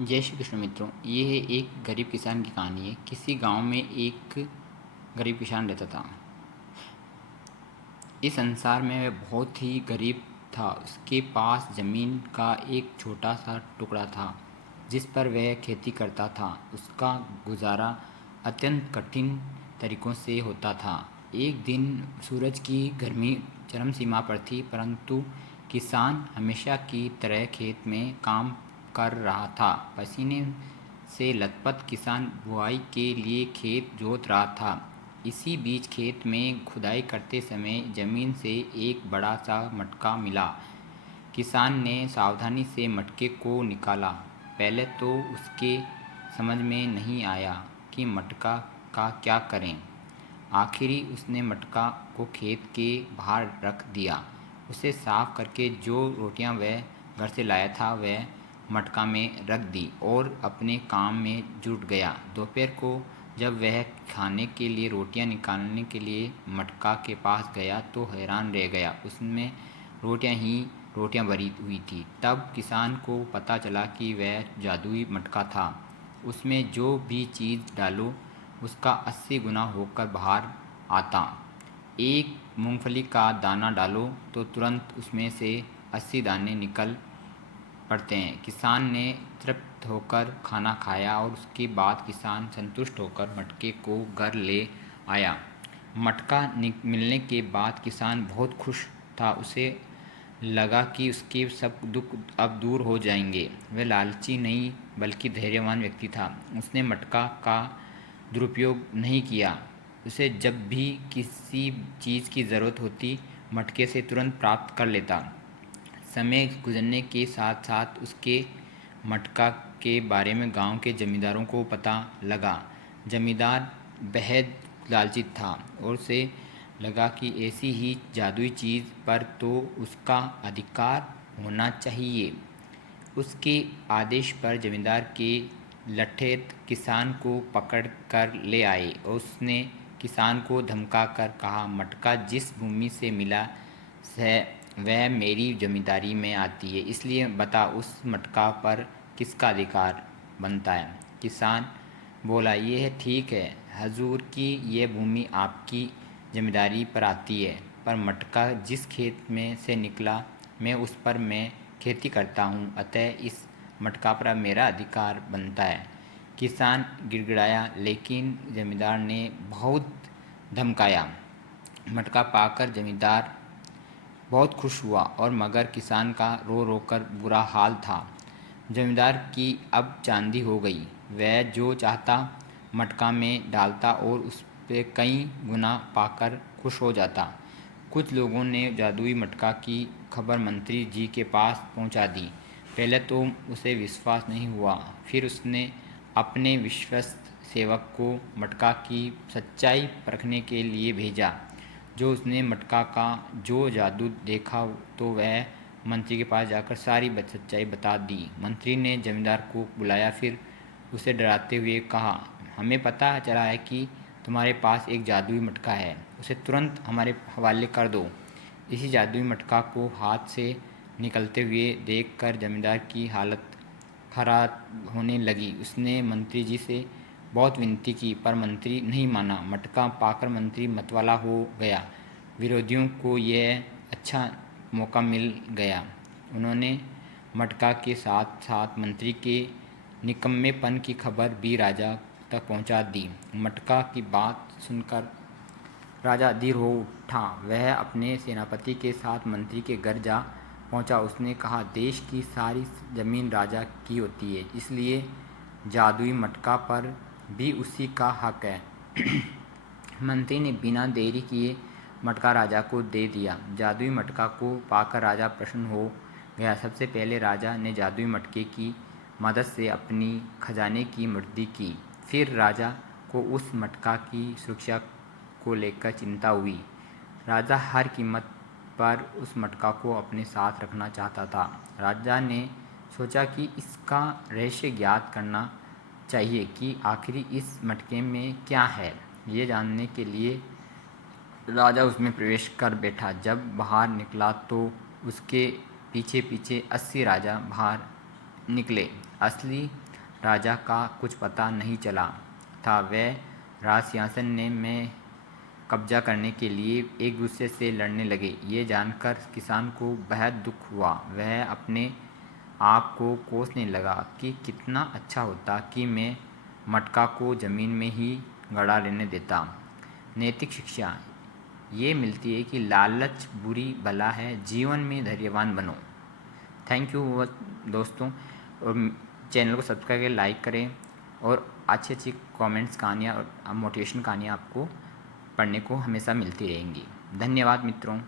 जय श्री कृष्ण मित्रों। ये है एक गरीब किसान की कहानी है। किसी गांव में एक गरीब किसान रहता था। इस संसार में वह बहुत ही गरीब था। उसके पास ज़मीन का एक छोटा सा टुकड़ा था जिस पर वह खेती करता था। उसका गुजारा अत्यंत कठिन तरीकों से होता था। एक दिन सूरज की गर्मी चरम सीमा पर थी, परंतु किसान हमेशा की तरह खेत में काम कर रहा था। पसीने से लथपथ किसान बुआई के लिए खेत जोत रहा था। इसी बीच खेत में खुदाई करते समय जमीन से एक बड़ा सा मटका मिला। किसान ने सावधानी से मटके को निकाला। पहले तो उसके समझ में नहीं आया कि मटका का क्या करें। आखिरी उसने मटका को खेत के बाहर रख दिया। उसे साफ करके जो रोटियां वह घर से लाया था वह मटका में रख दी और अपने काम में जुट गया। दोपहर को जब वह खाने के लिए रोटियां निकालने के लिए मटका के पास गया तो हैरान रह गया। उसमें रोटियां ही रोटियां भरी हुई थी। तब किसान को पता चला कि वह जादुई मटका था। उसमें जो भी चीज़ डालो उसका 80 गुना होकर बाहर आता। एक मूंगफली का दाना डालो तो तुरंत उसमें से 80 दाने निकल पड़ते हैं। किसान ने तृप्त होकर खाना खाया और उसके बाद किसान संतुष्ट होकर मटके को घर ले आया। मटका मिलने के बाद किसान बहुत खुश था। उसे लगा कि उसके सब दुख अब दूर हो जाएंगे। वह लालची नहीं बल्कि धैर्यवान व्यक्ति था। उसने मटका का दुरुपयोग नहीं किया। उसे जब भी किसी चीज़ की ज़रूरत होती मटके से तुरंत प्राप्त कर लेता। समय गुजरने के साथ साथ उसके मटका के बारे में गांव के जमींदारों को पता लगा। जमींदार बेहद लालची था और उसे लगा कि ऐसी ही जादुई चीज़ पर तो उसका अधिकार होना चाहिए। उसके आदेश पर जमींदार के लठेत किसान को पकड़ कर ले आए और उसने किसान को धमका कर कहा, मटका जिस भूमि से मिला वह मेरी जमींदारी में आती है, इसलिए बता उस मटका पर किसका अधिकार बनता है। किसान बोला, यह ठीक है हजूर की यह भूमि आपकी जमींदारी पर आती है, पर मटका जिस खेत में से निकला मैं खेती करता हूँ, अतः इस मटका पर मेरा अधिकार बनता है। किसान गिड़गिड़ाया, लेकिन जमींदार ने बहुत धमकाया। मटका पाकर जमींदार बहुत खुश हुआ और मगर किसान का रो रो कर बुरा हाल था। जमींदार की अब चांदी हो गई। वह जो चाहता मटका में डालता और उस पे कई गुना पाकर खुश हो जाता। कुछ लोगों ने जादुई मटका की खबर मंत्री जी के पास पहुंचा दी। पहले तो उसे विश्वास नहीं हुआ, फिर उसने अपने विश्वस्त सेवक को मटका की सच्चाई परखने के लिए भेजा। जो उसने मटका का जो जादू देखा तो वह मंत्री के पास जाकर सारी सच्चाई बता दी। मंत्री ने जमींदार को बुलाया, फिर उसे डराते हुए कहा, हमें पता चला है कि तुम्हारे पास एक जादुई मटका है, उसे तुरंत हमारे हवाले कर दो। इसी जादुई मटका को हाथ से निकलते हुए देखकर जमींदार की हालत खराब होने लगी। उसने मंत्री जी से बहुत विनती की, पर मंत्री नहीं माना। मटका पाकर मंत्री मतवाला हो गया। विरोधियों को यह अच्छा मौका मिल गया। उन्होंने मटका के साथ साथ मंत्री के निकम्मेपन की खबर भी राजा तक पहुंचा दी। मटका की बात सुनकर राजा अधीर हो उठा। वह अपने सेनापति के साथ मंत्री के घर जा पहुंचा। उसने कहा, देश की सारी जमीन राजा की होती है, इसलिए जादुई मटका पर भी उसी का हक है। मंत्री ने बिना देरी किए मटका राजा को दे दिया। जादुई मटका को पाकर राजा प्रसन्न हो गया। सबसे पहले राजा ने जादुई मटके की मदद से अपनी खजाने की वृद्धि की। फिर राजा को उस मटका की सुरक्षा को लेकर चिंता हुई। राजा हर कीमत पर उस मटका को अपने साथ रखना चाहता था। राजा ने सोचा कि इसका रहस्य ज्ञात करना चाहिए कि आखिर इस मटके में क्या है। ये जानने के लिए राजा उसमें प्रवेश कर बैठा। जब बाहर निकला तो उसके पीछे पीछे 80 राजा बाहर निकले। असली राजा का कुछ पता नहीं चला था। वह राज सिंहासन ने में कब्जा करने के लिए एक दूसरे से लड़ने लगे। ये जानकर किसान को बेहद दुख हुआ। वह अपने आप को कोसने लगा कि कितना अच्छा होता कि मैं मटका को ज़मीन में ही गड़ा रहने देता। नैतिक शिक्षा ये मिलती है कि लालच बुरी बला है, जीवन में धैर्यवान बनो। थैंक यू दोस्तों, और चैनल को सब्सक्राइब करें, लाइक करें, और अच्छी अच्छी कमेंट्स कहानियाँ और मोटिवेशन कहानियाँ आपको पढ़ने को हमेशा मिलती रहेंगी। धन्यवाद मित्रों।